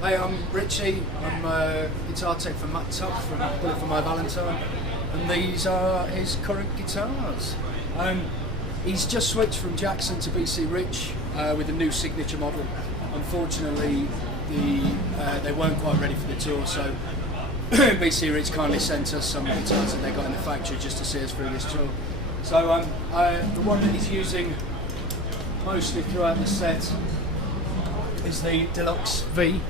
Hey, I'm Richie. I'm a guitar tech for Matt Tuck from Bullet for My Valentine, and these are his current guitars. He's just switched from Jackson to BC Rich with a new signature model. Unfortunately, they weren't quite ready for the tour, so BC Rich kindly sent us some guitars that they got in the factory just to see us through this tour. So the one that he's using mostly throughout the set is the Deluxe V,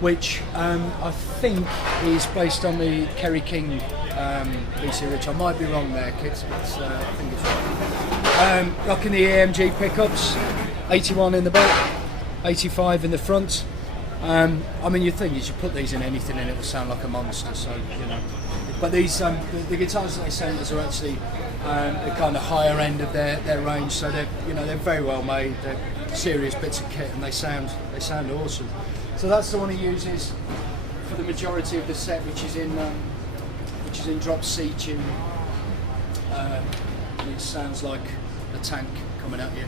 which I think is based on the Kerry King BC Rich. I might be wrong there, kids, but I think it's right. Rocking the AMG pickups, 81 in the back, 85 in the front. I mean, you think you should put these in anything and it will sound like a monster, so you know. But these, the guitars that they sent us are actually the kind of higher end of their range, so they're very well made. They're serious bits of kit and they sound awesome. So that's the one he uses for the majority of the set, which is in drop C tune. It sounds like a tank coming at you,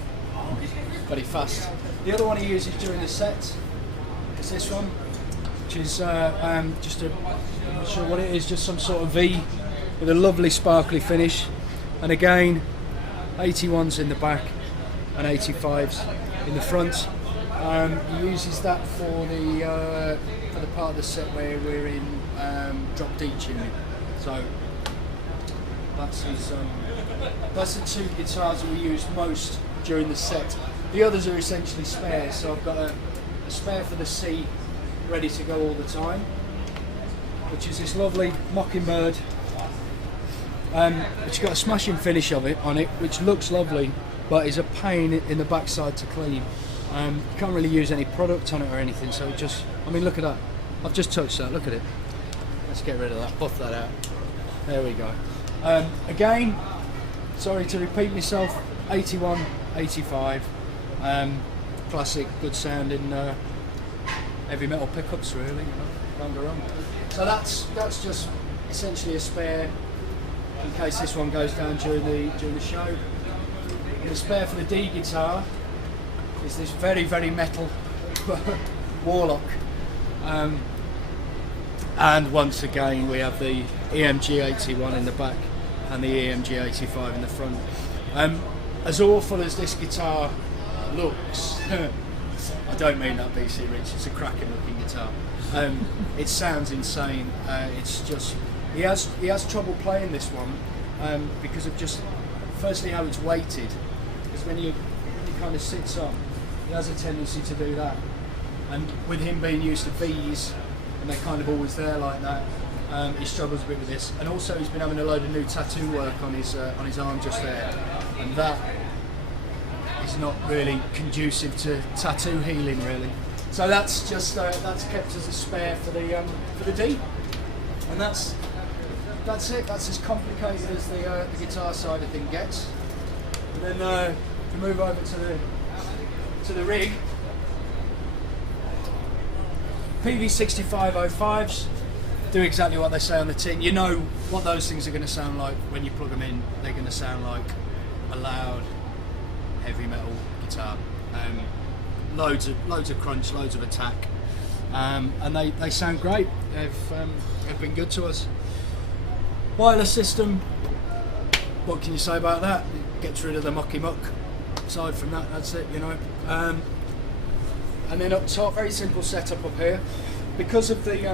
very fast. The other one he uses during the set is this one, which is just I'm not sure what it is, just some sort of V with a lovely sparkly finish. And again, 81s in the back and 85s in the front. He uses that for the part of the set where we're in drop D tuning. So that's the two guitars that we use most during the set. The others are essentially spares. So I've got a spare for the C ready to go all the time, which is this lovely Mockingbird. It's got a smashing finish on it, which looks lovely, but is a pain in the backside to clean. You can't really use any product on it or anything, so it just, I mean, look at that. I've just touched that, look at it. Let's get rid of that, buff that out. There we go. Again, sorry to repeat myself, 81, 85, classic, good sounding heavy metal pickups, really, you know, can't go wrong. So that's just essentially a spare in case this one goes down during the show. And the spare for the D guitar is this very, very metal Warlock. And once again we have the EMG 81 in the back and the EMG 85 in the front. As awful as this guitar looks, I don't mean that BC Rich, it's a cracking looking guitar. It sounds insane. It's just, he has trouble playing this one because of just, firstly how it's weighted, because when you kind of sits up, he has a tendency to do that, and with him being used to V's and they're kind of always there like that, he struggles a bit with this. And also he's been having a load of new tattoo work on his arm just there, and that is not really conducive to tattoo healing really. So that's just that's kept as a spare for the D, and that's it. That's as complicated as the guitar side of thing gets. And then to move over to the rig, PV6505s do exactly what they say on the tin. You know what those things are going to sound like when you plug them in. They're going to sound like a loud, heavy metal guitar. Loads of crunch, loads of attack, and they sound great. They've been good to us. Wireless system, what can you say about that? It gets rid of the mucky muck. Aside from that, that's it, you know. And then up top, very simple setup up here. Because of the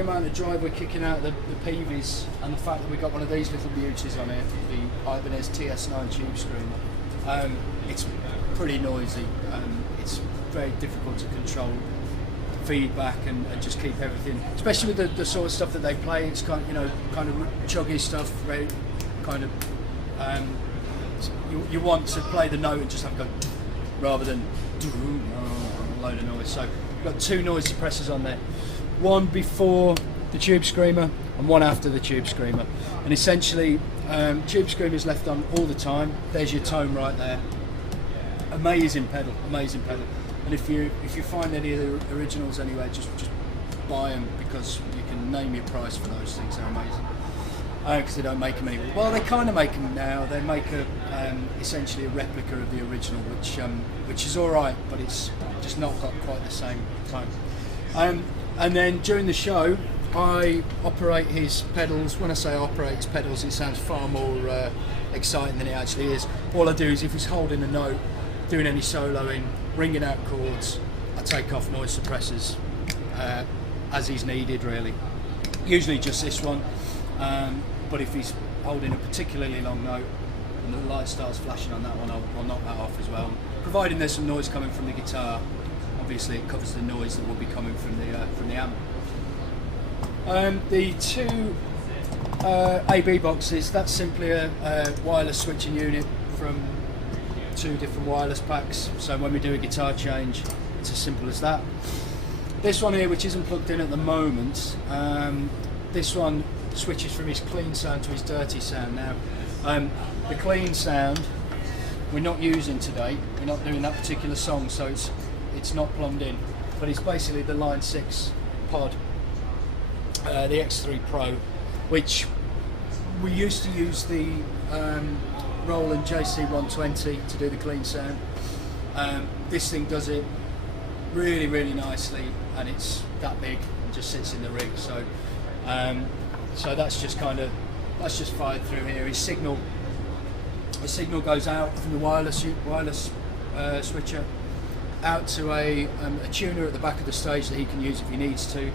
amount of drive we're kicking out the PVs, and the fact that we've got one of these little beauties on here, the Ibanez TS9 tube screamer, it's pretty noisy. It's very difficult to control feedback and just keep everything, especially with the sort of stuff that they play. It's kind of chuggy stuff, very kind of you want to play the note and just have a go, rather than a load of noise. So we've got two noise suppressors on there, one before the tube screamer and one after the tube screamer, and essentially tube screamer is left on all the time. There's your tone right there. Amazing pedal. And if you find any of the originals anywhere, just buy them, because you can name your price for those things. They're amazing. Because they don't make them anymore. Well, they kind of make them now. They make essentially a replica of the original, which is all right, but it's just not got quite the same tone. And then during the show, I operate his pedals. When I say operate his pedals, it sounds far more exciting than it actually is. All I do is if he's holding a note, doing any soloing, ringing out chords, I take off noise suppressors as he's needed, really. Usually just this one, but if he's holding a particularly long note and the light starts flashing on that one, I'll knock that off as well. Providing there's some noise coming from the guitar, obviously it covers the noise that will be coming from the amp. The two AB boxes, that's simply a wireless switching unit from two different wireless packs, so when we do a guitar change it's as simple as that. This one here, which isn't plugged in at the moment, this one switches from his clean sound to his dirty sound. Now the clean sound we're not using today, we're not doing that particular song, so it's not plumbed in, but it's basically the Line 6 pod, the X3 Pro, which we used to use the Roland JC120 to do the clean sound. This thing does it really, really nicely, and it's that big and just sits in the rig. So, so that's just fired through here. His signal goes out from the wireless switcher out to a tuner at the back of the stage that he can use if he needs to.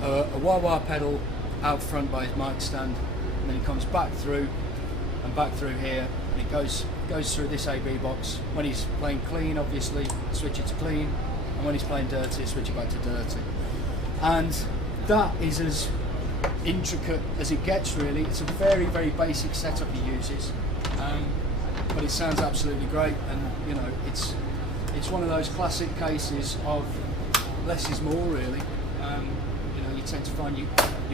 A wah-wah pedal out front by his mic stand, and then it comes back through and back through here, and it goes through this AB box. When he's playing clean, obviously switch it to clean, and when he's playing dirty, switch it back to dirty. And that is as intricate as it gets, really. It's a very, very basic setup he uses, but it sounds absolutely great. And you know, it's one of those classic cases of less is more, really. You know, you tend to find you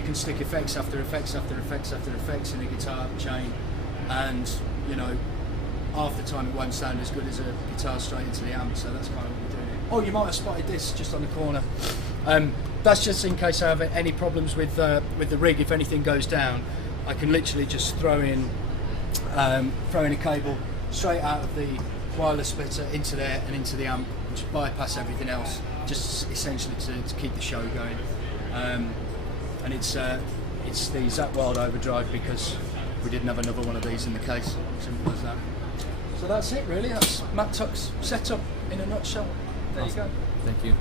can stick effects after effects after effects after effects in a guitar chain, and you know, half the time it won't sound as good as a guitar straight into the amp. So that's kind of what we're doing here. Oh, you might have spotted this just on the corner. That's just in case I have any problems with the rig. If anything goes down, I can literally just throw in a cable straight out of the wireless splitter into there and into the amp, just bypass everything else, just essentially to keep the show going. And it's the Zach Wild Overdrive, because we didn't have another one of these in the case. Simple as that. So that's it, really. That's Matt Tuck's setup in a nutshell. There you go. Thank you.